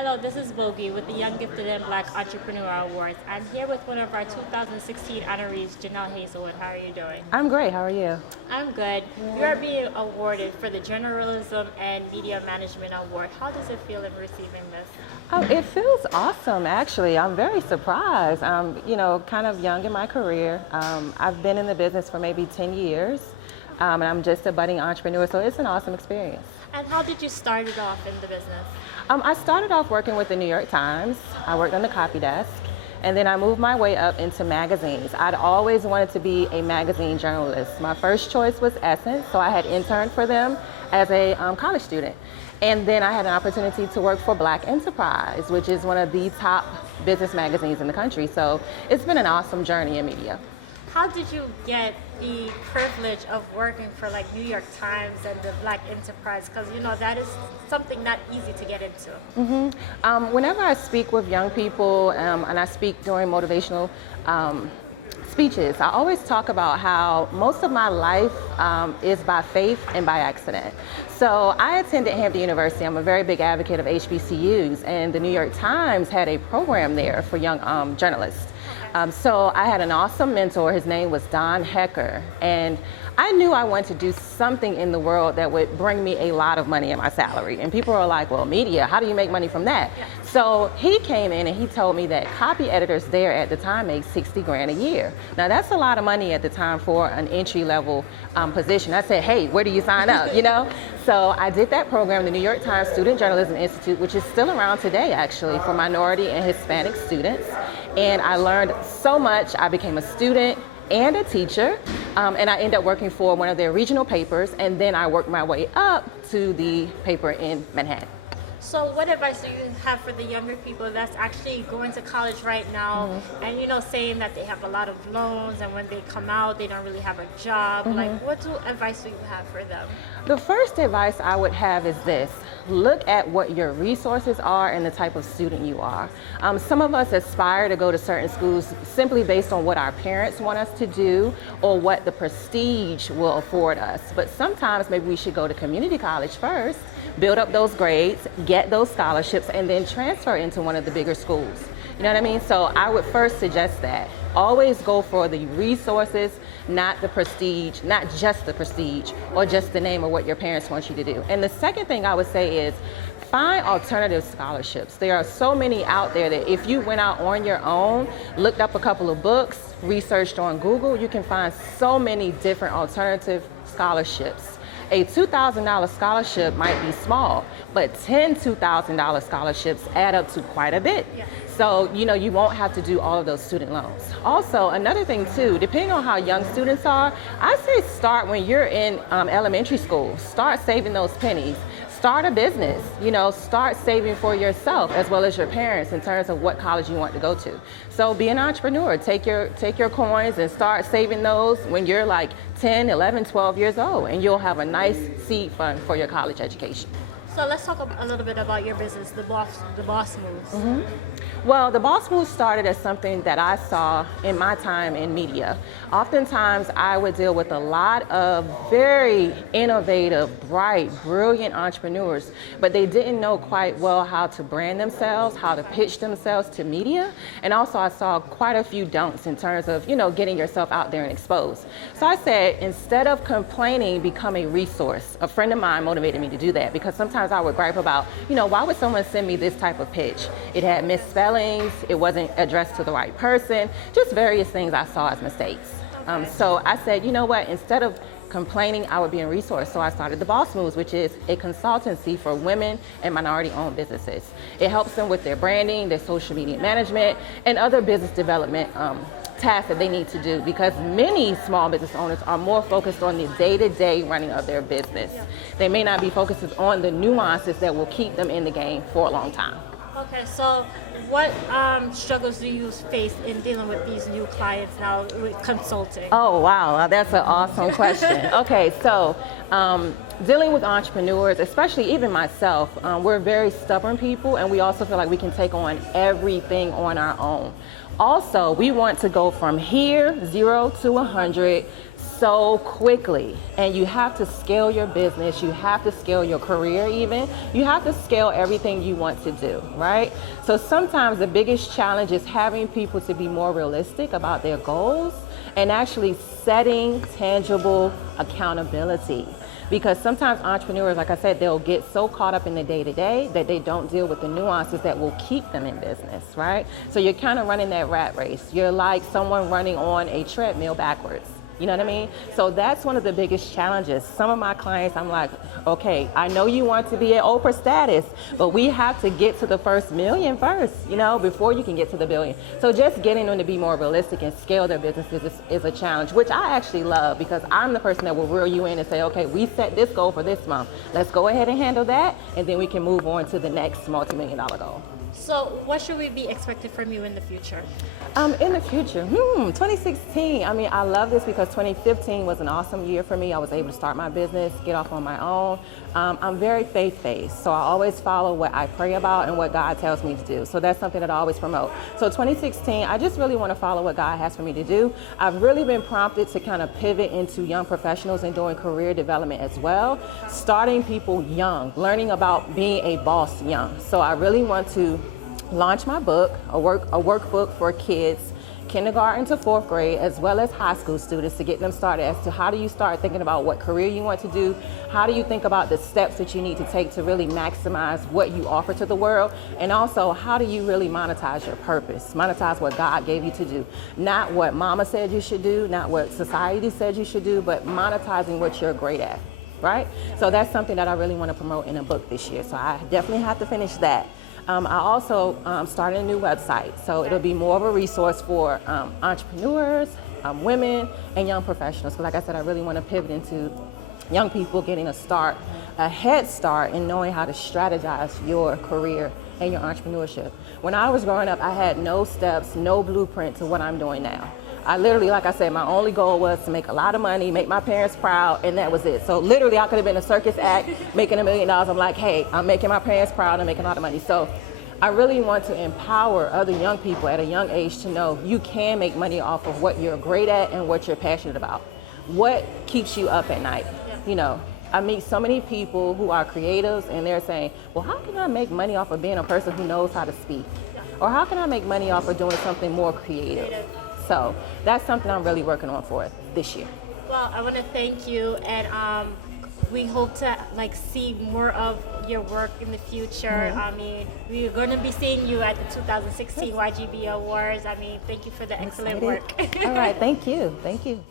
Hello, this is Bogie with the Young Gifted and Black Entrepreneurial Awards. I'm here with one of our 2016 honorees, Janell Hazelwood. How are you doing? I'm great. How are you? I'm good. You are being awarded for the Journalism and Media Management Award. How does it feel in receiving this? Oh, it feels awesome, actually. I'm very surprised. I'm, kind of young in my career. I've been in the business for maybe 10 years, and I'm just a budding entrepreneur, so it's an awesome experience. And how did you start it off in the business? I started off working with the New York Times. I worked on the copy desk, and then I moved my way up into magazines. I'd always wanted to be a magazine journalist. My first choice was Essence, so I had interned for them as a college student. And then I had an opportunity to work for Black Enterprise, which is one of the top business magazines in the country. So it's been an awesome journey in media. How did you get the privilege of working for like New York Times and the Black Enterprise? Because that is something not easy to get into. Whenever I speak with young people and I speak during motivational speeches, I always talk about how most of my life is by faith and by accident. So I attended Hampton University. I'm a very big advocate of HBCUs, and the New York Times had a program there for young journalists. So I had an awesome mentor. His name was Don Hecker, and I knew I wanted to do something in the world that would bring me a lot of money in my salary. And people are like, well, media, how do you make money from that? Yeah. So he came in and he told me that copy editors there at the time made 60 grand a year. Now that's a lot of money at the time for an entry level position. I said, hey, where do you sign up, So I did that program, the New York Times Student Journalism Institute, which is still around today actually for minority and Hispanic students. And I learned so much. I became a student and a teacher, and I ended up working for one of their regional papers, and then I worked my way up to the paper in Manhattan. So what advice do you have for the younger people that's actually going to college right now and saying that they have a lot of loans and when they come out they don't really have a job? Like what advice do you have for them? The first advice I would have is this: look at what your resources are and the type of student you are. Some of us aspire to go to certain schools simply based on what our parents want us to do or what the prestige will afford us. But sometimes maybe we should go to community college first, build up those grades, get those scholarships, and then transfer into one of the bigger schools. You know what I mean? So I would first suggest that. Always go for the resources, not the prestige, not just the prestige or just the name of what your parents want you to do. And the second thing I would say is find alternative scholarships. There are so many out there that if you went out on your own, looked up a couple of books, researched on Google, you can find so many different alternative scholarships. A $2,000 scholarship might be small, but 10 $2,000 scholarships add up to quite a bit. Yeah. So, you won't have to do all of those student loans. Also, another thing too, depending on how young students are, I say start when you're in elementary school. Start saving those pennies. Start a business, start saving for yourself as well as your parents in terms of what college you want to go to. So be an entrepreneur, take your coins and start saving those when you're like 10, 11, 12 years old, and you'll have a nice seed fund for your college education. So let's talk a little bit about your business, the Boss Moves. Well, the Boss Moves started as something that I saw in my time in media. Oftentimes, I would deal with a lot of very innovative, bright, brilliant entrepreneurs, but they didn't know quite well how to brand themselves, how to pitch themselves to media. And also, I saw quite a few don'ts in terms of, getting yourself out there and exposed. So I said, instead of complaining, become a resource. A friend of mine motivated me to do that because sometimes I would gripe about, why would someone send me this type of pitch? It had misspellings, it wasn't addressed to the right person, just various things I saw as mistakes. So I said, you know what, instead of complaining, I would be a resource. So I started the Boss Moves, which is a consultancy for women and minority-owned businesses. It helps them with their branding, their social media management, and other business development tasks that they need to do, because many small business owners are more focused on the day-to-day running of their business. They may not be focused on the nuances that will keep them in the game for a long time. Okay, so what struggles do you face in dealing with these new clients now with consulting? Oh, wow, that's an awesome question. Okay, so dealing with entrepreneurs, especially even myself, we're very stubborn people, and we also feel like we can take on everything on our own. Also, we want to go from here, 0 to 100, so quickly, and you have to scale your business, you have to scale your career even, you have to scale everything you want to do, right? So sometimes the biggest challenge is having people to be more realistic about their goals and actually setting tangible accountability. Because sometimes entrepreneurs, like I said, they'll get so caught up in the day-to-day that they don't deal with the nuances that will keep them in business, right? So you're kind of running that rat race. You're like someone running on a treadmill backwards. You know what I mean? So that's one of the biggest challenges. Some of my clients, I'm like, okay, I know you want to be at Oprah status, but we have to get to the first million first, you know, before you can get to the billion. So just getting them to be more realistic and scale their businesses is a challenge, which I actually love, because I'm the person that will reel you in and say, okay, we set this goal for this month. Let's go ahead and handle that, and then we can move on to the next multi-million-dollar goal. So what should we be expecting from you in the future? In the future, 2016, I mean, I love this because 2015 was an awesome year for me. I was able to start my business, get off on my own. I'm very faith-based, so I always follow what I pray about and what God tells me to do. So that's something that I always promote. So 2016, I just really want to follow what God has for me to do. I've really been prompted to kind of pivot into young professionals and doing career development as well, starting people young, learning about being a boss young. So I really want to launch my book, a workbook for kids, kindergarten to 4th grade, as well as high school students, to get them started as to how do you start thinking about what career you want to do, how do you think about the steps that you need to take to really maximize what you offer to the world, and also how do you really monetize your purpose, monetize what God gave you to do, not what mama said you should do, not what society said you should do, but monetizing what you're great at, right? So that's something that I really want to promote in a book this year, so I definitely have to finish that. I also started a new website, so it'll be more of a resource for entrepreneurs, women, and young professionals. Because like I said, I really want to pivot into young people getting a head start in knowing how to strategize your career and your entrepreneurship. When I was growing up, I had no steps, no blueprint to what I'm doing now. I literally, like I said, my only goal was to make a lot of money, make my parents proud, and that was it. So literally, I could have been a circus act making $1 million. I'm like, hey, I'm making my parents proud and making a lot of money. So I really want to empower other young people at a young age to know you can make money off of what you're great at and what you're passionate about. What keeps you up at night? You know, I meet so many people who are creatives, and they're saying, well, how can I make money off of being a person who knows how to speak? Or how can I make money off of doing something more creative? So that's something I'm really working on for this year. Well, I want to thank you, and we hope to see more of your work in the future. Mm-hmm. I mean, we're going to be seeing you at the 2016 YGB Awards. I mean, thank you for the excellent work. All right, thank you. Thank you.